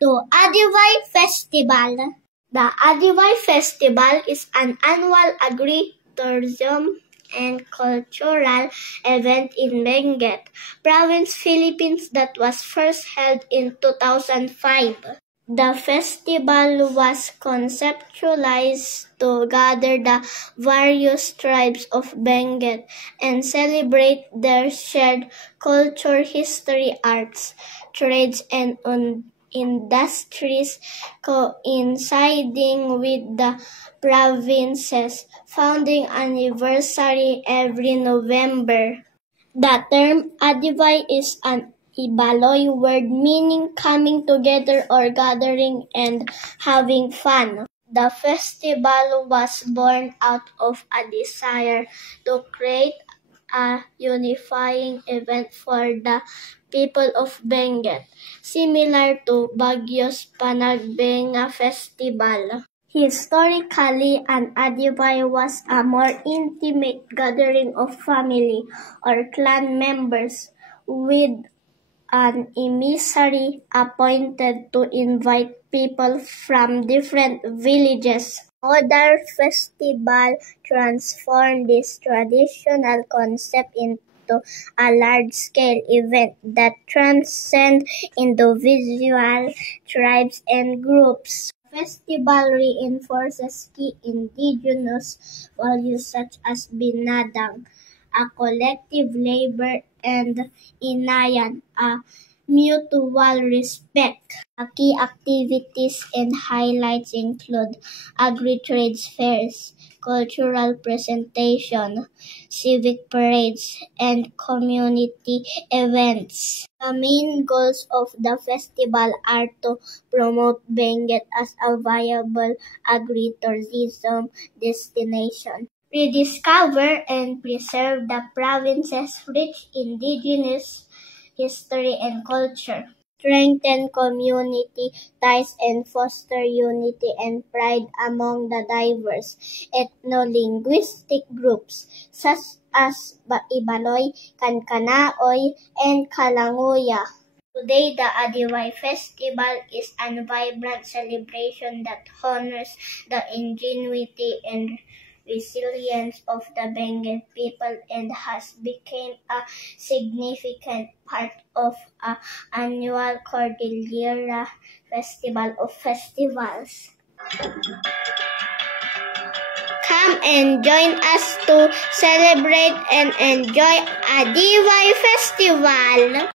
to Adiwai Festival. The Adiwai Festival is an annual agritourism and cultural event in Benguet Province, Philippines that was first held in 2005. The festival was conceptualized to gather the various tribes of Benguet and celebrate their shared culture, history, arts, trades, and industries coinciding with the province's founding anniversary every November. The term Adiwai is an Ibaloy word meaning coming together or gathering and having fun. The festival was born out of a desire to create a unifying event for the people of Benguet, similar to Baguio's Panagbenga Festival. Historically, an Adiwai was a more intimate gathering of family or clan members with an emissary appointed to invite people from different villages. Modern festival transformed this traditional concept into a large-scale event that transcends individual tribes and groups. The festival reinforces key indigenous values such as binadang, a collective labor, and inayan, a mutual respect. Key activities and highlights include agri-trades fairs, cultural presentation, civic parades, and community events. The main goals of the festival are to promote Benguet as a viable agri-tourism destination, rediscover and preserve the province's rich indigenous history and culture, strengthen community ties and foster unity and pride among the diverse ethno-linguistic groups such as Ibaloy, Kankanaoy, and Kalanguya. Today, the Adiwai Festival is a vibrant celebration that honors the ingenuity and resilience of the Benguet people and has become a significant part of an annual Cordillera Festival of Festivals. Come and join us to celebrate and enjoy Adiwai Festival.